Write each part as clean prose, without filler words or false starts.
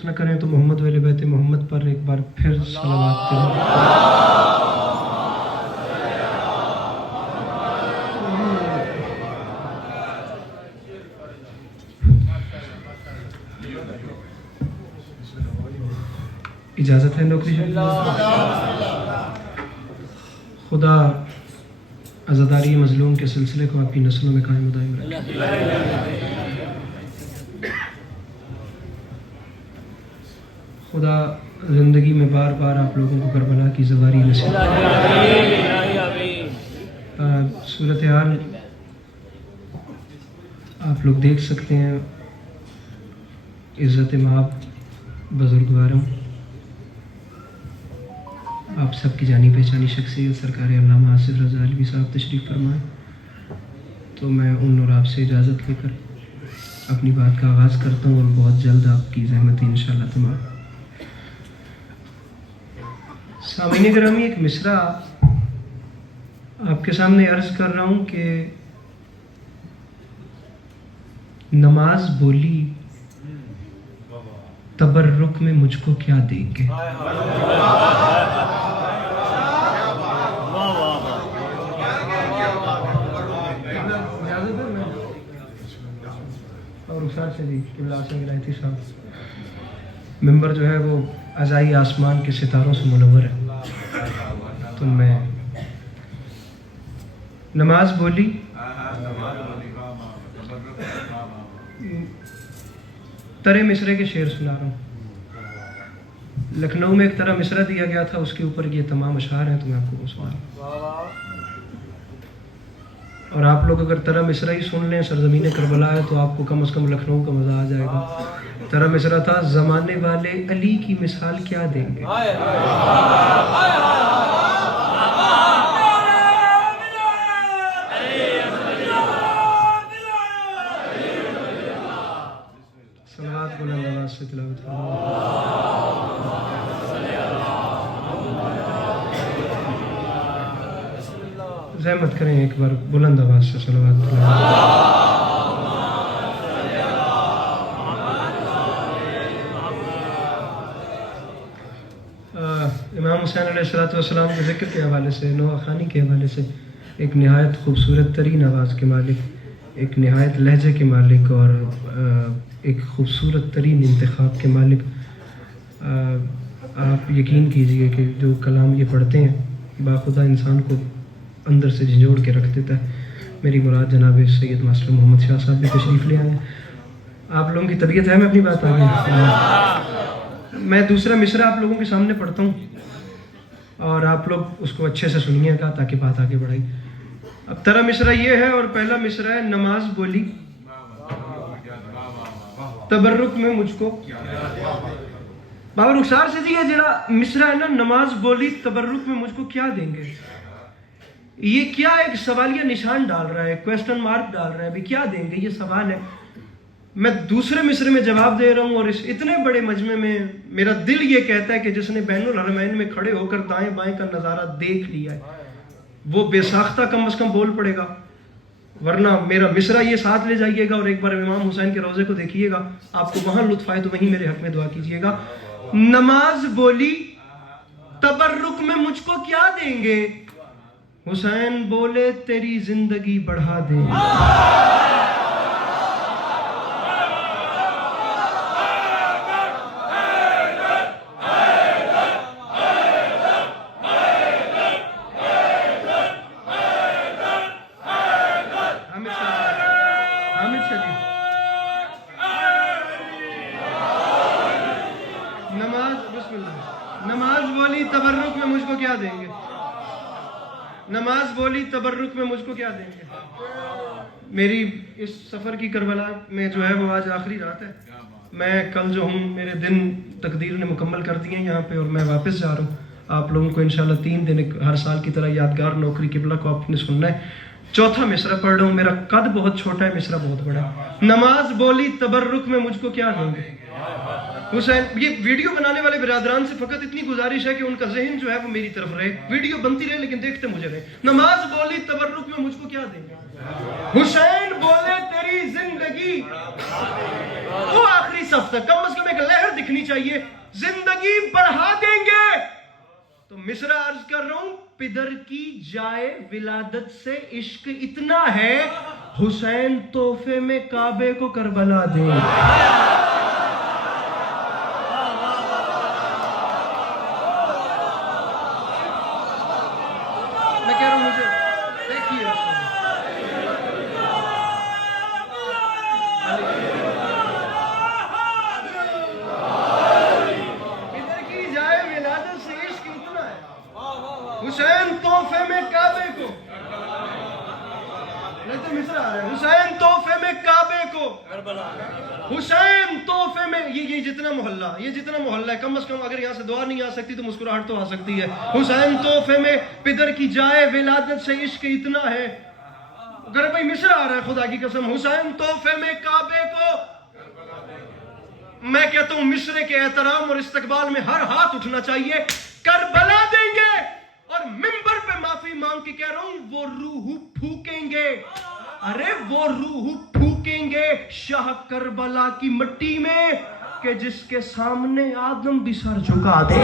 تلفظ نہ کریں تو محمد ولی بیت محمد پر ایک بار پھر صلوات کریں۔ اجازت ہے نوکری شریف؟ خدا عزاداری مظلوم کے سلسلے کو آپ کی نسلوں میں قائم و دائم رکھے۔ خدا زندگی میں بار بار آپ لوگوں کو کربلا کی زواری نصیب کرے۔ صورتحال آپ لوگ دیکھ سکتے ہیں، عزت مآب بزرگواروں، آپ سب کی جانی پہچانی شخصیت سرکار علامہ آصف رضا علوی صاحب تشریف فرمائیں، تو میں ان اور آپ سے اجازت لے کر اپنی بات کا آغاز کرتا ہوں اور بہت جلد آپ کی زحمتیں انشاءاللہ تمام۔ سامعین گرامی، ایک مصرع آپ کے سامنے عرض کر رہا ہوں کہ نماز بولی تبرک میں مجھ کو کیا دیں گے؟ اور رخسار سے جی قبلہ آسان ولایتی صاحب، ممبر جو ہے وہ عزائی آسمان کے ستاروں سے منور ہے، تو میں نماز بولی ترے مصرے کے شعر سنا رہا ہوں۔ لکھنؤ میں ایک طرح مصرع دیا گیا تھا، اس کے اوپر یہ تمام اشعار ہیں، تو میں آپ کو وہ سنا رہا ہوں۔ اور آپ لوگ اگر طرح مصرع ہی سن لیں، سرزمین کربلا ہے، تو آپ کو کم از کم لکھنؤ کا مزہ آ جائے گا۔ طرح مصرع تھا، زمانے والے علی کی مثال کیا دیں گے؟ صلوات بلند آواز سے تلاوت زحمت کریں ایک بار بلند آواز سے صلوات تلاوت۔ امام حسین علیہ السلام کے ذکر کے حوالے سے، نوحہ خوانی کے حوالے سے، ایک نہایت خوبصورت ترین آواز کے مالک، ایک نہایت لہجے کے مالک اور ایک خوبصورت ترین انتخاب کے مالک، آپ یقین کیجئے کہ جو کلام یہ پڑھتے ہیں باخدا انسان کو اندر سے جھنجھوڑ کے رکھ دیتا ہے۔ میری مراد جناب سید ماسٹر محمد شاہ صاحب بھی تشریف لے آئے ہیں۔ آپ لوگوں کی طبیعت ہے، میں اپنی بات آگے میں دوسرا مصرع آپ لوگوں کے سامنے پڑھتا ہوں اور آپ لوگ اس کو اچھے سے سنیے گا تاکہ بات آگے بڑھائی۔ اب طرح مصرع یہ ہے اور پہلا مصرع ہے، نماز بولی تبرک میں مجھ کو۔ بابا رخسار سے جی، یہ جڑا مصرع ہے نا، نماز بولی تبرک میں مجھ کو کیا دیں گے، یہ کیا ایک سوالیہ نشان ڈال رہا ہے، کویسٹن مارک ڈال رہا ہے، بھی کیا دیں گے، یہ سوال ہے۔ میں دوسرے مصرع میں جواب دے رہا ہوں، اور اس اتنے بڑے مجمع میں میرا دل یہ کہتا ہے کہ جس نے بین الحرمین میں کھڑے ہو کر دائیں بائیں کا نظارہ دیکھ لیا ہے وہ بے ساختہ کم از کم بول پڑے گا، ورنہ میرا مصرع یہ ساتھ لے جائیے گا اور ایک بار امام حسین کے روضے کو دیکھیے گا، آپ کو وہاں لطف آئے تو وہیں میرے حق میں دعا کیجیے گا۔ نماز بولی تبرک میں مجھ کو کیا دیں گے، حسین بولے تیری زندگی بڑھا دیں گے۔ نماز بولی تبرک میں مجھ کو کیا دیں گے، نماز بولی تبرک میں مجھ کو کیا دیں گے۔ میری اس سفر کی کربلا میں جو ہے وہ آج آخری رات ہے، میں کل جو ہوں میرے دن تقدیر نے مکمل کر دیے ہیں یہاں پہ، اور میں واپس جا رہا ہوں۔ آپ لوگوں کو انشاءاللہ 3 دن ہر سال کی طرح یادگار نوکری قبلہ کو آپ نے سننا ہے۔ چوتھا مصرع پڑھ رہا ہوں، میرا قد بہت چھوٹا ہے، مصرع بہت بڑا ہے۔ نماز بولی تبرک میں مجھ کو کیا دیں گے، حسین۔ یہ ویڈیو بنانے والے برادران سے فقط اتنی گزارش ہے کہ ان کا ذہن جو ہے وہ میری طرف رہے، ویڈیو بنتی رہے لیکن دیکھتے مجھے رہے۔ نماز بولی تبرک میں مجھ کو کیا دیں گے، حسین بولے تیری زندگی۔ وہ آخری صف تک کم از کم ایک لہر دکھنی چاہیے. زندگی بڑھا دیں گے. تو مصرع عرض کر رہا ہوں, پدر کی جائے ولادت سے عشق اتنا ہے, حسین تحفے میں کعبے کو کربلا دیں. میں کہہ رہا ہوں مجھے دیکھیے پدر کی جائے ولادت سے عشق اتنا ہے, حسین تحفے میں کعبے کو, نہیں تو مصرع آ رہا ہے, حسین تحفے میں کعبے کو, حسین تحفے میں. یہ جتنا محلہ ہے, کم از کم اگر یہاں سے دعا نہیں آ سکتی تو مسکراہٹ تو آ سکتی ہے. حسین تحفے میں پدر کی جائے ولادت سے عشق اتنا ہے. اگر بھائی مصرع آ رہا ہے خدا کی قسم, حسین تحفے میں کعبے کو. میں کہتا ہوں مصرع کے احترام اور استقبال میں ہر ہاتھ اٹھنا چاہیے. کربلا دیں گے, اور منبر پہ معافی مانگ کے کہہ رہا ہوں وہ روح پھونکیں گے. ارے وہ روح پھونکیں گے شاہ کربلا کی مٹی میں, کہ جس کے سامنے آدم بھی سر جھکا دے.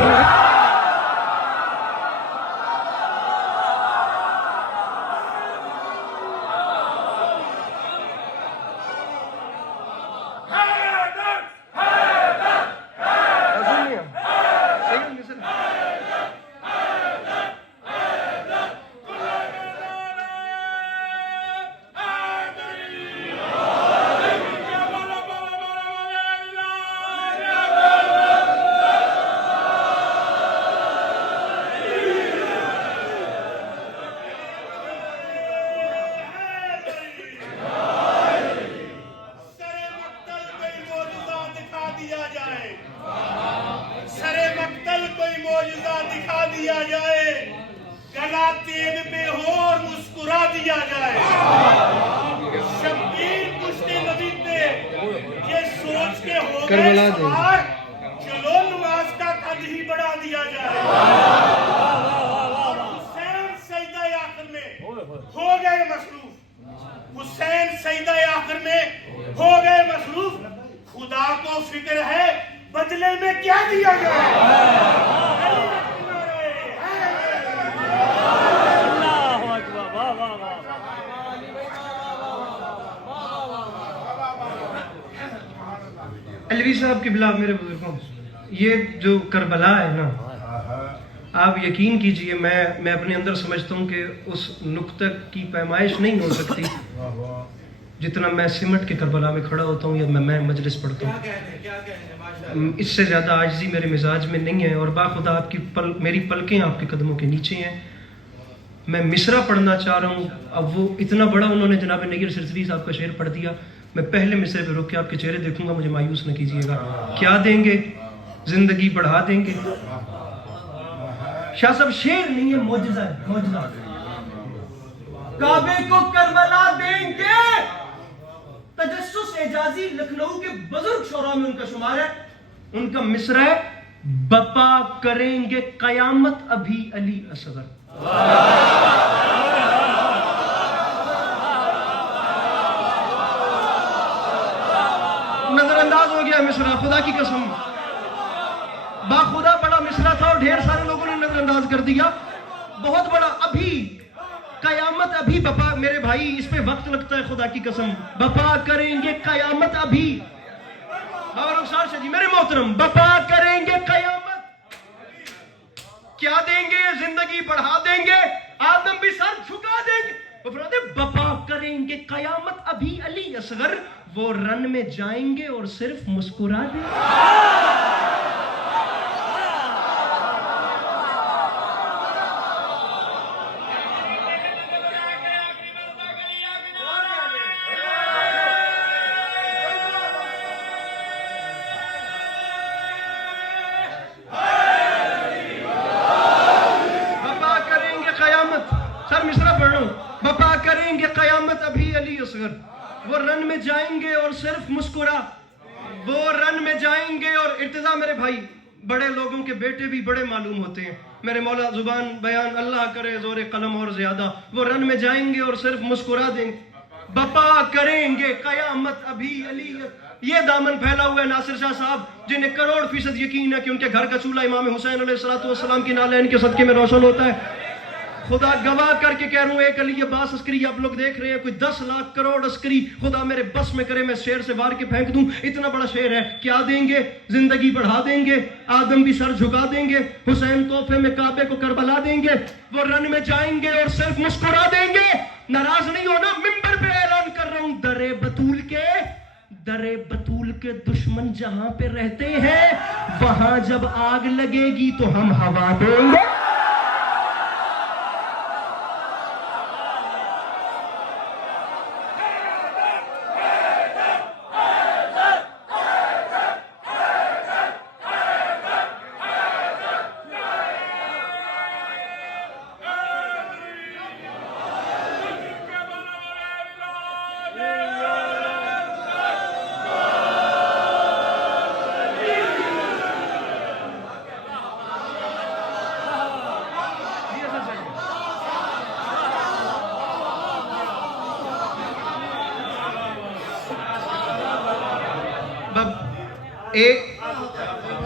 چلو نماز کا قد ہی بڑھا دیا جائے. حسین سجدہ آخر میں ہو گئے مصروف, حسین سجدہ آخر میں ہو گئے مصروف. خدا کو فکر ہے بدلے میں کیا دیا جائے. علوی صاحب کی بلا میرے بزرگوں, یہ جو کربلا ہے نا, آپ یقین کیجئے میں اپنے اندر سمجھتا ہوں کہ اس نقطہ کی پیمائش نہیں ہو سکتی جتنا میں سمٹ کے کربلا میں کھڑا ہوتا ہوں یا میں مجلس پڑھتا ہوں. اس سے زیادہ عاجزی میرے مزاج میں نہیں ہے, اور باخدا آپ کی میری پلکیں آپ کے قدموں کے نیچے ہیں. میں مصرع پڑھنا چاہ رہا ہوں. اب وہ اتنا بڑا انہوں نے جناب نگیر سرسری صاحب کا شعر پڑھ دیا. میں پہلے مصرع پہ رک کے آپ کے چہرے دیکھوں گا, مجھے مایوس نہ کیجیے گا. کیا دیں گے؟ زندگی بڑھا دیں گے. شاہ صاحب شعر نہیں ہے, معجزہ ہے, معجزہ. کعبے کو کربلا دیں گے. تجسس اعجازی لکھنؤ کے بزرگ شعراء میں ان کا شمار ہے. ان کا مصرع ہے, بپا کریں گے قیامت ابھی علی اصغر. نظر انداز ہو گیا مصرع, خدا کی قسم. باخدا بڑا مصرع تھا اور ڈھیر سارے لوگوں نے نظر انداز کر دیا. بہت بڑا. ابھی قیامت ابھی بپا, میرے بھائی اس پہ وقت لگتا ہے خدا کی قسم. بپا کریں گے قیامت ابھی. بابا رخسار شاہ جی میرے محترم, بپا کریں گے قیامت. کیا دیں گے؟ زندگی بڑھا دیں گے, آدم بھی سر جھکا دیں گے. بپا کریں گے قیامت ابھی علی اصغر. وہ رن میں جائیں گے اور صرف مسکرا دیں گے. بپا کریں گے قیامت ابھی علی اصغر. وہ رن میں جائیں گے اور صرف مسکرا. وہ رن میں جائیں گے. اور ارتضا میرے بھائی, بڑے لوگوں کے بیٹے بھی بڑے معلوم ہوتے ہیں. میرے مولا زبان بیان اللہ کرے زور قلم اور زیادہ. وہ رن میں جائیں گے اور صرف مسکرا دیں گے. بپا کریں گے قیامت ابھی علی. یہ دامن پھیلا ہوا ہے ناصر شاہ صاحب جنہیں کروڑ فیصد یقین ہے کہ ان کے گھر کا چولہا امام حسین علیہ السلام کی نالین کے صدقے میں روشن ہوتا ہے. خدا گواہ کر کے کہہ رہا ہوں ایک علی عباس عسکری آپ لوگ دیکھ رہے ہیں کوئی 10 لاکھ کروڑ عسکری خدا میرے بس میں کرے میں شیر سے وار کے پھینک دوں اتنا بڑا شیر ہے کیا دیں گے زندگی بڑھا دیں گے آدم بھی سر جھکا دیں گے حسین تحفے میں کعبے کو کربلا دیں گے وہ رن میں جائیں گے اور صرف مسکرا دیں گے ناراض نہیں ہونا ممبر پہ اعلان کر رہا ہوں در بطول کے دشمن جہاں پہ رہتے ہیں وہاں جب آگ لگے گی تو ہم ہوا دیں گے.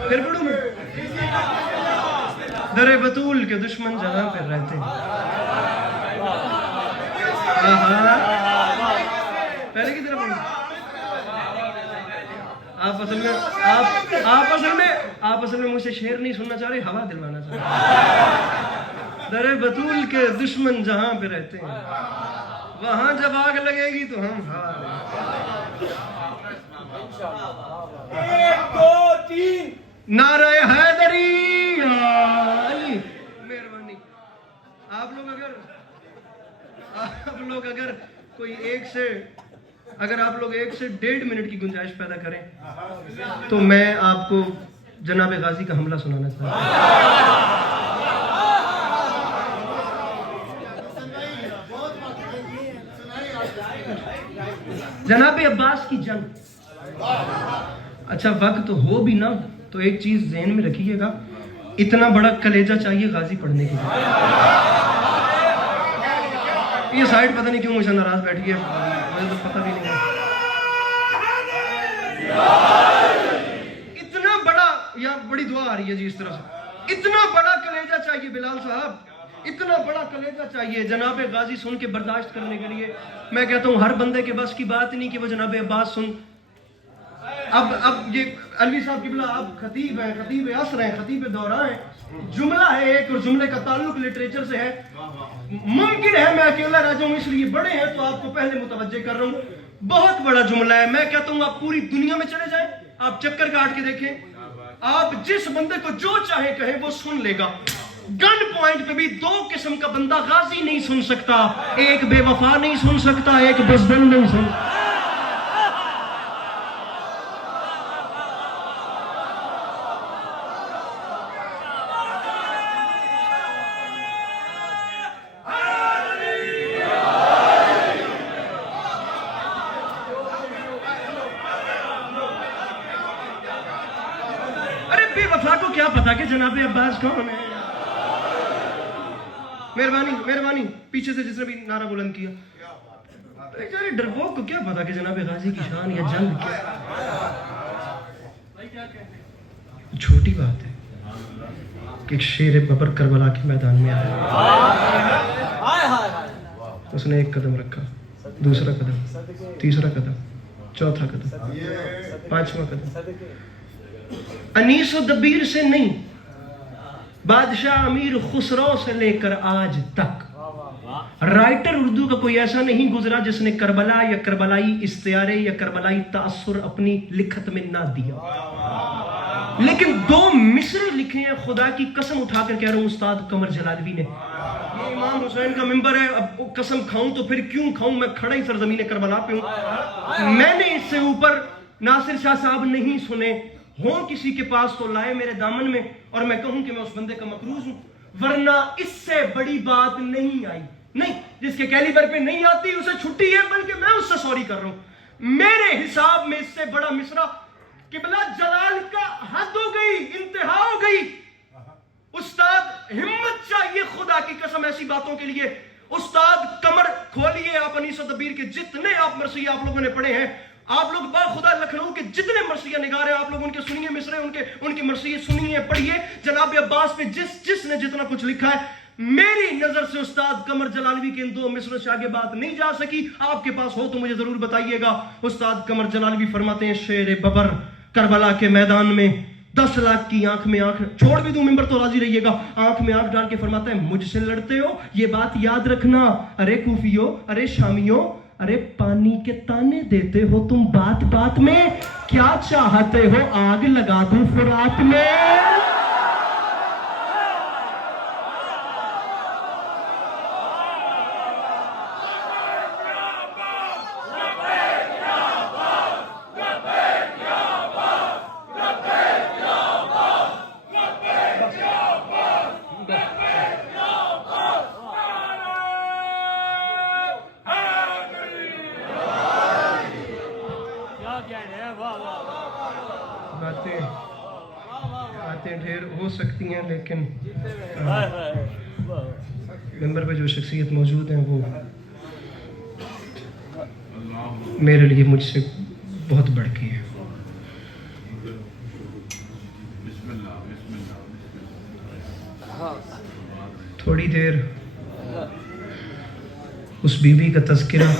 پھر پڑھوں میں در بطول کے دشمن جہاں پہ رہتے ہیں پہلے کی طرف پڑھوں آپ اصل میں مجھ سے شعر نہیں سننا چاہ رہے ہوا دلوانا چاہ رہے. در بطول کے دشمن جہاں پہ رہتے ہیں وہاں جب آگ لگے گی تو ہم ہوا دیں گے. 1 2 3 نعرہ حیدری علی. مہربانی آپ لوگ اگر کوئی ایک سے 1.5 منٹ کی گنجائش پیدا کریں تو میں آپ کو جناب غازی کا حملہ سنانا چاہتا ہوں. جناب عباس کی جنگ اچھا وقت ہو بھی نہ تو ایک چیز ذہن میں رکھیے گا اتنا بڑا کلیجہ چاہیے غازی پڑھنے کے لیے. یہ سائیڈ پتہ نہیں کیوں مجھے ناراض بیٹھی ہے مجھے تو پتہ بھی نہیں ہے. اتنا بڑا یا بڑی دعا آ رہی ہے جی اس طرح سے اتنا بڑا کلیجہ چاہیے بلال صاحب اتنا بڑا کلیجہ چاہیے جناب غازی سن کے برداشت کرنے کے لیے. میں کہتا ہوں ہر بندے کے بس کی بات نہیں کہ وہ جناب عباس سن. اب یہ علوی صاحب قبلہ آپ خطیب ہیں خطیب عصر ہیں خطیب دوران ہیں جملہ ہے ایک اور جملے کا تعلق لٹریچر سے ہے. ممکن ہے میں اکیلا رہ جاؤں اس لیے بڑے ہیں تو آپ کو پہلے متوجہ کر رہا ہوں. بہت بڑا جملہ ہے. میں کہتا ہوں آپ پوری دنیا میں چلے جائیں آپ چکر کاٹ کے دیکھیں آپ جس بندے کو جو چاہے کہیں وہ سن لے گا. گن پوائنٹ پہ بھی 2 قسم کا بندہ غازی نہیں سن سکتا. ایک بے وفا نہیں سن سکتا ایک بزدل نہیں سن سکتا. کیا پتا کہ جناب عباس کون ہے. مہربانی پیچھے سے جس نے بھی نعرہ بلند کیا بیچارے ڈرپوک کو کیا پتا کہ جناب غازی کی شان یا جنگ کیا. چھوٹی بات ہے کہ ایک شیر ببر کربلا کے میدان میں آیا اس نے 1 قدم رکھا 2 قدم 3 قدم 4 قدم 5واں قدم. انیس و دبیر سے نہیں بادشاہ امیر خسرو سے لے کر آج تک رائٹر اردو کا کوئی ایسا نہیں گزرا جس نے کربلا یا کربلائی استعارے یا کربلائی تاثر اپنی لکھت میں نہ دیا. لیکن 2 مصرے لکھے ہیں خدا کی قسم اٹھا کر کہہ رہا ہوں استاد قمر جلالوی نے. یہ امام حسین کا ممبر ہے اب قسم کھاؤں تو پھر کیوں کھاؤں میں کھڑا ہی سرزمین کربلا پہ ہوں. میں نے اس سے اوپر ناصر شاہ صاحب نہیں سنے ہوں کسی کے پاس تو لائے میرے دامن میں اور میں کہوں کہ میں اس بندے کا مقروض ہوں. ورنہ اس سے بڑی بات نہیں آئی. نہیں جس کے کیلیبر پہ نہیں آتی اسے چھٹی ہے بلکہ میں اس سے سوری کر رہا ہوں. میرے حساب میں اس سے بڑا مصرع قبلہ جلال کا حد ہو گئی انتہا ہو گئی. استاد ہمت چاہیے خدا کی قسم ایسی باتوں کے لیے. استاد کمر کھولیے آپ انیس و دبیر کے جتنے آپ مرثیے آپ لوگوں نے پڑھے ہیں آپ لوگ باخدا لکھنؤ کے جتنے مرثیہ نگار ہیں آپ لوگ ان کے سنیے مصرے، ان کی مرثیے سنیے پڑھیے. جناب عباس پہ جس نے جتنا کچھ لکھا ہے، میری نظر سے استاد قمر جلالوی کے ان 2 مصروں سے آگے بات نہیں جا سکی. آپ کے پاس ہو تو مجھے ضرور بتائیے گا. استاد قمر جلالوی فرماتے ہیں شیر ببر کربلا کے میدان میں 10 لاکھ کی آنکھ میں آنکھ، چھوڑ بھی دوں ممبر تو راضی رہیے گا، آنکھ میں آنکھ ڈال کے فرماتا ہے مجھ سے لڑتے ہو، یہ بات یاد رکھنا. ارے کوفیو، ارے شامیوں، ارے پانی کے تانے دیتے ہو تم بات بات میں، کیا چاہتے ہو آگ لگا دوں فرات میں. باتیں ڈھیر ہو سکتی ہیں، لیکن ممبر پہ جو شخصیت موجود ہیں وہ میرے لیے مجھ سے بہت بڑھ کے ہے. تھوڑی دیر اس بی بی کا تذکرہ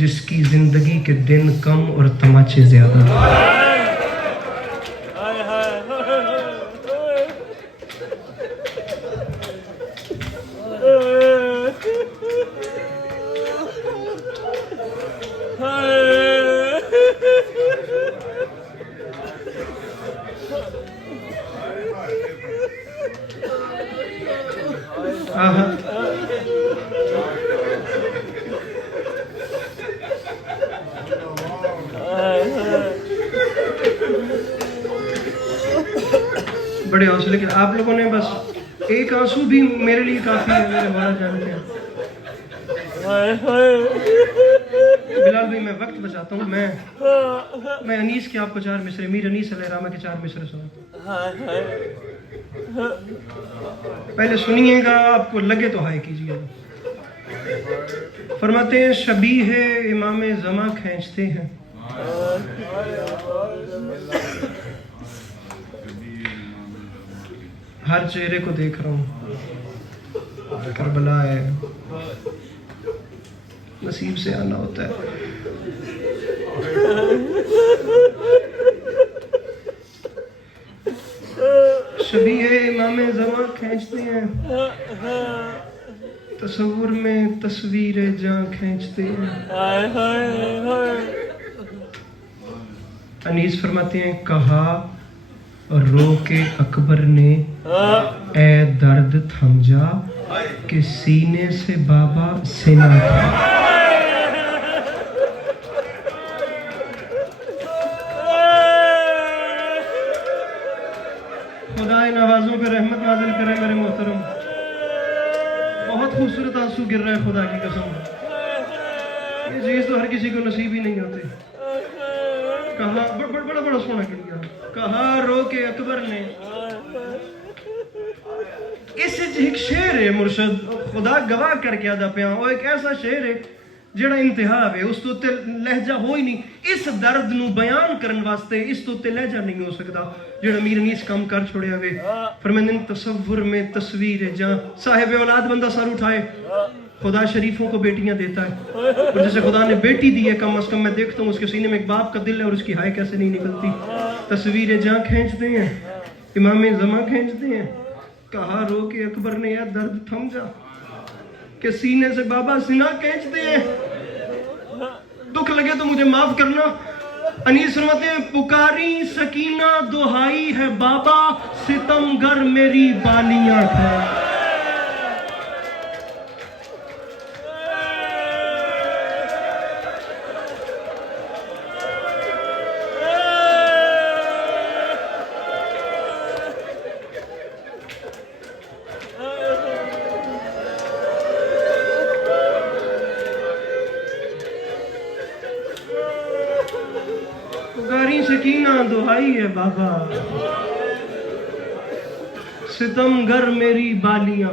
جس کی زندگی کے دن کم اور تماچے زیادہ. بڑے حوصلے کے آپ لوگوں نے بس ایک آنسو بھی میرے لیے کافی ہے میرے بارہ جانتے ہیں. بلال بھائی میں وقت بچاتا ہوں، میں انیس کے آپ کو 4 مصرے، میر انیس علیہ الرحمہ کے 4 مصرے سناتا ہوں. پہلے سنیے گا، آپ کو لگے تو ہائے کیجیے گا. فرماتے ہیں شبیہ امام زماں کھینچتے ہیں، ہر چہرے کو دیکھ رہا ہوں، کربلا ہے، نصیب سے آنا ہوتا ہے. شبیہ امام زماں کھینچتے ہیں، تصور میں تصویر جاں کھینچتے ہیں. انیس فرماتے ہیں کہا رو کے اکبر نے اے درد تھم جا کہ سینے سے بابا سنا تھا. خدا ان آوازوں پہ رحمت نازل کرے میرے محترم. بہت خوبصورت آنسو گر رہا ہے خدا کی قسم. یہ چیز تو ہر کسی کو نصیب ہی نہیں ہوتی. کہا بڑا سونا کیا کہا رو کے اکبر نے. اس ایک شعر ہے مرشد خدا گواہ کر کے آدھا پیا، وہ ایک ایسا شعر ہے جڑا انتہا ہے، اس تو تے لہجہ ہو ہی نہیں. اس درد نو بیان کرن واسطے اس تو تے لہجہ نہیں ہو سکتا جڑا میر انیس کام کر چھوڑیا ہوئے. فرماندن تصور میں تصویر جاں، صاحب اولاد بندہ سر اٹھائے. خدا شریفوں کو بیٹیاں دیتا ہے، اور جیسے خدا نے بیٹی دی ہے کم از کم میں دیکھتا ہوں اس کے سینے میں ایک باپ کا دل ہے اور اس کی ہائے کیسے نہیں نکلتی. تصویر جاں کھینچتے ہیں، امام زماں کھینچتے ہیں. کہا رو کے اکبر نے یا درد تھم جا کہ سینے سے بابا سنا کھینچتے ہیں. دکھ لگے تو مجھے معاف کرنا. انیس فرماتے ہیں پکاری سکینہ دہائی ہے بابا، ستم گر میری بالیاں کھا. سکینہ دہائی ہے بابا، ستم گر میری بالیاں.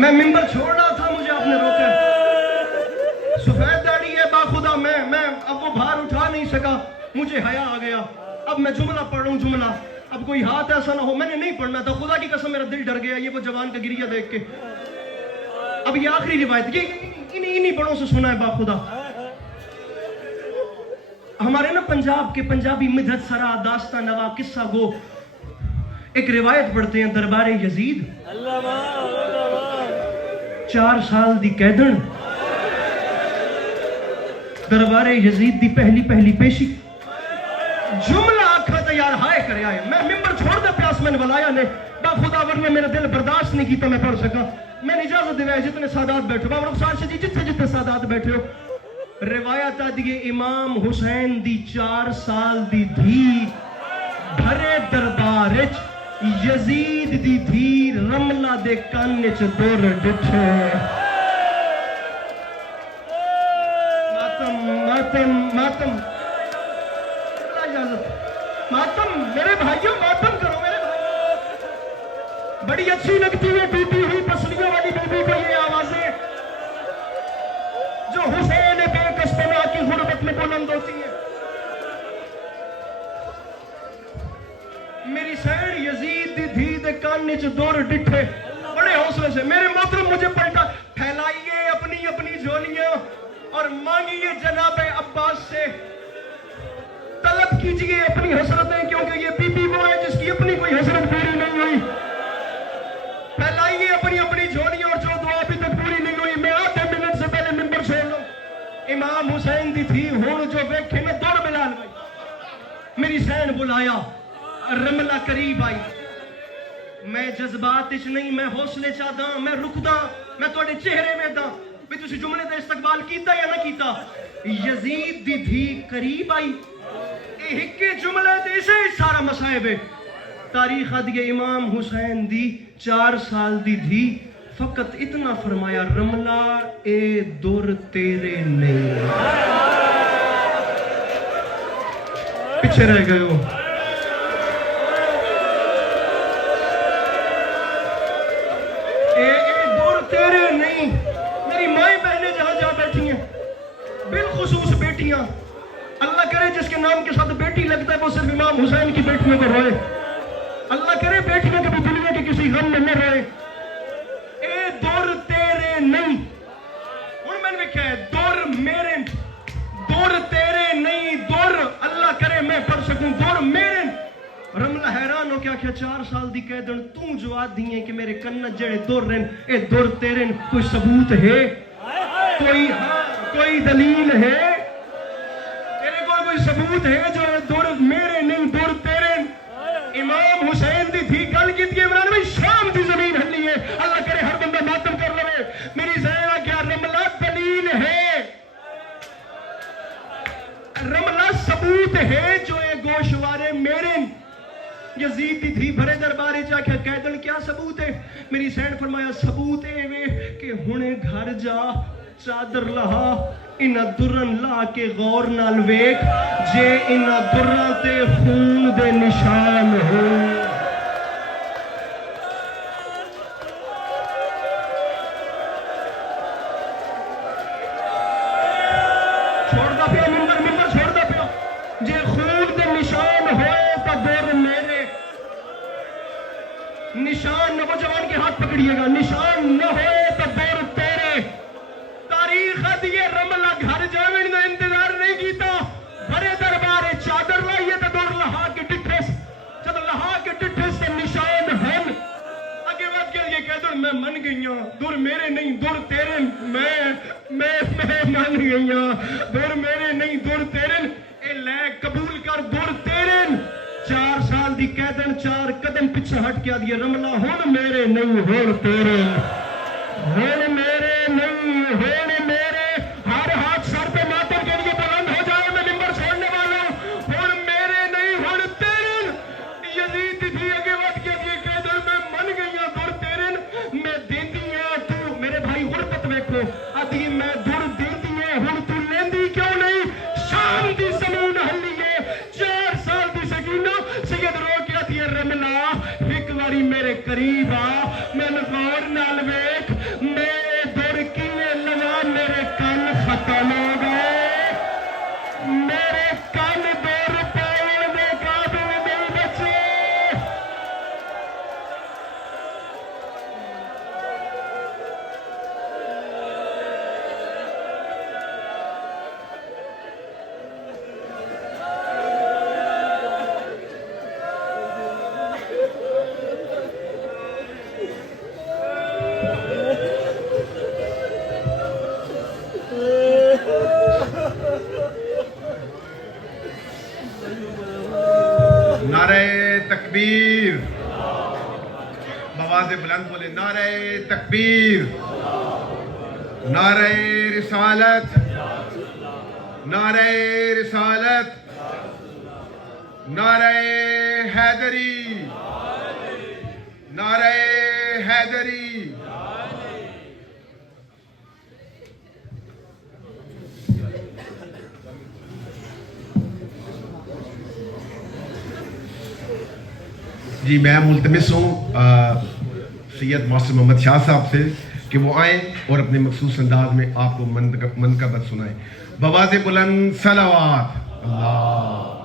میں ممبر چھوڑ رہا تھا, مجھے آپ نے روکا. سفید داڑھی ہے باخدا, میں اب وہ بھار اٹھا نہیں سکا, مجھے حیا آ گیا. اب میں جملہ پڑھ رہا ہوں, جملہ, اب کوئی ہاتھ ایسا نہ ہو, میں نے نہیں پڑھنا تھا, خدا کی قسم میرا دل ڈر گیا یہ وہ جوان کا گریہ دیکھ کے. اب یہ آخری روایت, یہ انہی بڑوں سے سنا ہے باخدا. ہمارے نا پنجاب کے پنجابی مدھت سرا داستان نوا قصہ گو ایک روایت پڑھتے ہیں. دربار یزید 4 سال دی قیدن, دربار یزید دی پہلی پیشی, جملہ آکھا تا یار ہائے کرے آئے. میں ممبر چھوڑ دے پیاس میں نے بلایا نے باخدا, ورنہ میرا دل برداشت نہیں کیتا میں پڑھ سکا. میں نے اجازت دیوائے جتنے سادات بیٹھے بابا رخسار سے جی جتنے سادات بیٹھے ہو. روایت دیئے امام حسین دی 4 سال دی دھی بھرے دربارچ یزید دی دھی رملہ دے کانچ دور ڈٹھے. ماتم ماتم میرے بھائیوں, ماتم کرو میرے بھائیوں. بڑی اچھی لگتی ہے ٹوٹی ہوئی پسلیوں والی بیوی کو یہ آوازیں جو حسین بے کس پناہ کی غربت میں بلند ہوتی ہیں. میری سین یزید دی دھی دے کان چ دور ڈٹھے, بڑے حوصلے سے. میرے محترم مجھے پلٹا, پھیلائیے اپنی جھولیاں اور مانگیے جناب عباس سے, طلب کیجئے اپنی حسرتیں, کیونکہ یہ بی بی وہ ہے جس کی اپنی کوئی حسرت پوری نہیں ہوئی. پھیلائیے اپنی جھولیاں اور جو دعا ابھی تک پوری نہیں ہوئی. میں آدھے منٹ سے پہلے ممبر چھوڑ لوں. امام حسین دی تھی ہون جو ویکھے میں دور بلال گئی. میری سین بلایا, رملہ قریب آئی. میں جذبات اچ نہیں, میں حوصلے چاہداں, میں رکداں, میں توڑے چہرے میں داں بھی تسی جملے دا استقبال کیتا یا نہ کیتا. یزید دی دھی قریب آئی, ہکے جملے دے اسے سارا مصائب ہے. تاریخ دیئے امام حسین دی 4 سال دی دھی فقط اتنا فرمایا, رملہ اے دور تیرے نہیں. پیچھے رہ گئے ہو. اے دور تیرے نہیں. میری مائیں بہنیں جہاں جہاں بیٹھی ہیں, بالخصوص بیٹیاں, اللہ کرے جس کے نام کے ساتھ بیٹی لگتا ہے وہ صرف امام حسین کی بیٹیوں کو روئے. اللہ کرے بیٹیاں کبھی دنیا کے کسی غم میں نہ روئے. اے دور تیرے نہیں. اور میں نے کہا ہے دور میرے, دور تیرے نہیں, دور اللہ کرے میں پڑھ سکوں, دور میرے. رملہ حیران ہو کیا 4 سال دی قیدن تو جو آدھی ہیں کہ میرے کنت جڑے دور رہن, اے دور تیرے, کوئی ثبوت ہے, کوئی دلیل ہے, تیرے کو کوئی ثبوت ہے جو دور میرے نہیں دور تیرے. امام حسین دی تھی گل کی تھی عمران بھائی, شام دی زمین ہلی ہے, اللہ کرے ہر بندہ ماتم کر لے. میری زہرہ کیا رملہ دلیل ہے, رملہ ثبوت ہے جو اے گوشوارے میرے. یزید دی تھی بھرے دربارے جا کے قیدن کیا ثبوت ہے. میری سین فرمایا ثبوت ہے کہ ہنے گھر جا چادر لہا, انہ درن لا کے غور نال ویک, جے انہ درن تے خون دے نشان ہو. چھوڑ دا پیا ممبر چھوڑ دا پیا. جے خون دے نشان ہوئے تا دور میرے, نشان نہ وہ جوان کے ہاتھ پکڑیے گا, نشان نہ ہوئے تا دور تیرے. تاریخ دیئے رملہ گھر جاویں دا انتظار نہیں کیتا, بھرے دربارے چادر لائیے تا دور لہا کے ڈٹھس, جب لہا کے ڈٹھس تا نشان ہن. آگے بات کے لیے کہہ دوں میں من گئی ہوں, دور میرے نہیں دور تیرے, میں من گئی ہوں, دور میرے نہیں دور تیرے. اے لے قبول کر دور تیرے. 4 سال دی قیدن 4 قدم پیچھے ہٹ کے آدھی رملہ ہن میرے نہیں ہن تیرے, ہن میرے نہیں ہن میرے. ہر ہاتھ سر پہ ماتم کے لیے بلند ہو جائے, میں ممبر چھوڑنے والا ہوں. ہن میرے نہیں ہن تیرے. یزید تھی اگے وقت کے لیے قیدن میں من گئی ہوں دور تیرے. میں دیندی ہوں تو میرے بھائی غربت ویکھو, آدھی میں دور دیندی ہوں ہن تو لیندی کیوں نہیں. شام دی زمین ہلی ہے, 4 سال دی سکینہ. سید رو کیا تھی رملہ ایک واری میرے قریب آ, میں غور نال ویکھ, آواز بلند بولے نعرہ تکبیر، نعرہ رسالت، نعرہ رسالت، نعرہ حیدری، نعرہ حیدری۔ جی میں ملتمس ہوں سید محسن محمد شاہ صاحب سے کہ وہ آئیں اور اپنے مخصوص انداز میں آپ کو منقبت سنائیں۔ بآواز بلند صلوات اللہ